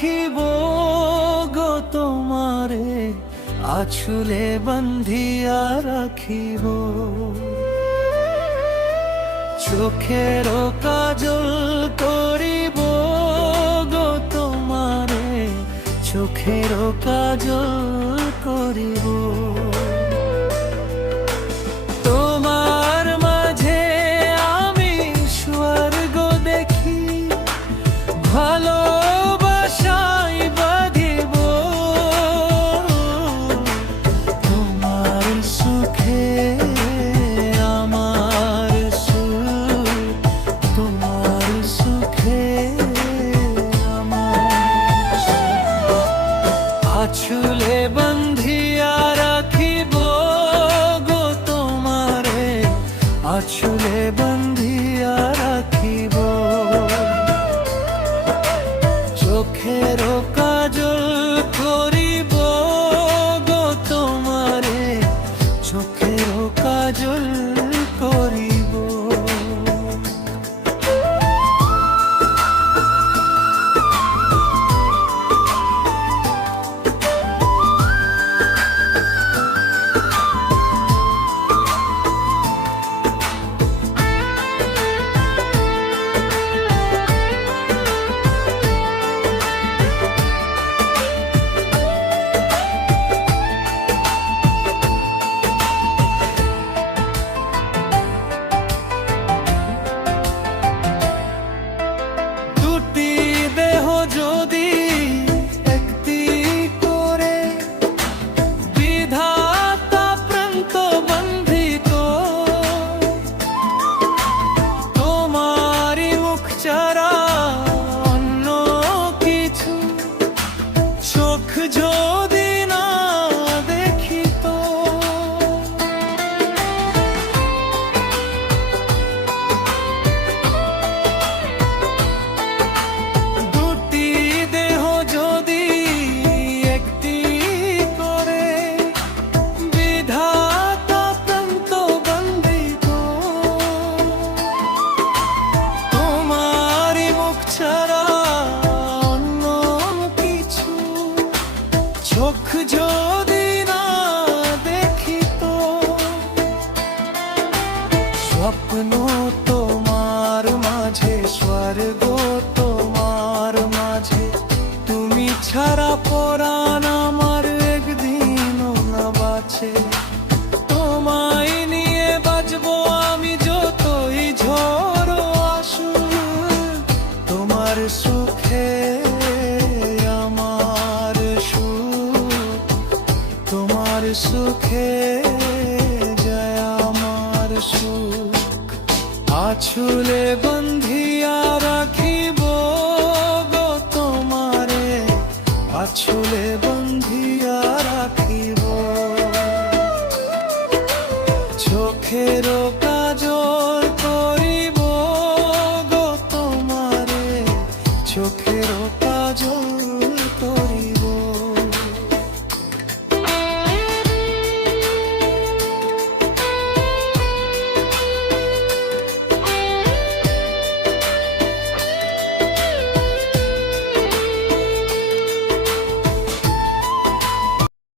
রাখিব গো তোমারে, আঁচলে বান্ধিয়া রাখিব। চোখের কাজল করিব গো তোমারে, চোখের কাজল করিব। তোমার মাঝে আমি স্বর্গ দেখি, ভালোবাসায় বাঁধিব। তোমার সুখে আমার সুখ, তোমার সুখে আমার সুখ। আঁচলে বান্ধিয়া রাখিব গো তোমারে, আঁচলে বান্ধিয়া রাখিব। চোখের কাজল করিব গো তোমারে, চোখের কাজল করিব। যদি একটি করে বিধাতা প্রান্ত বন্ধিত, তোমারই মুখ ছাড়া অন্য কিছু চোখ যদি না দেখিত। চোখ যদি না দেখিত, স্বপ্ন তোমার মাঝে, স্বর্গ তোমার মাঝে, তুমি ছাড়া পরাণ আমার একদিনও না বাঁচে। তোমায় নিয়ে বাঁচবো আমি যতই ঝড় আসুক, তোমার সুখে আমার সুখ, তোমার সুখে যায় আমার সুখ। আঁচলে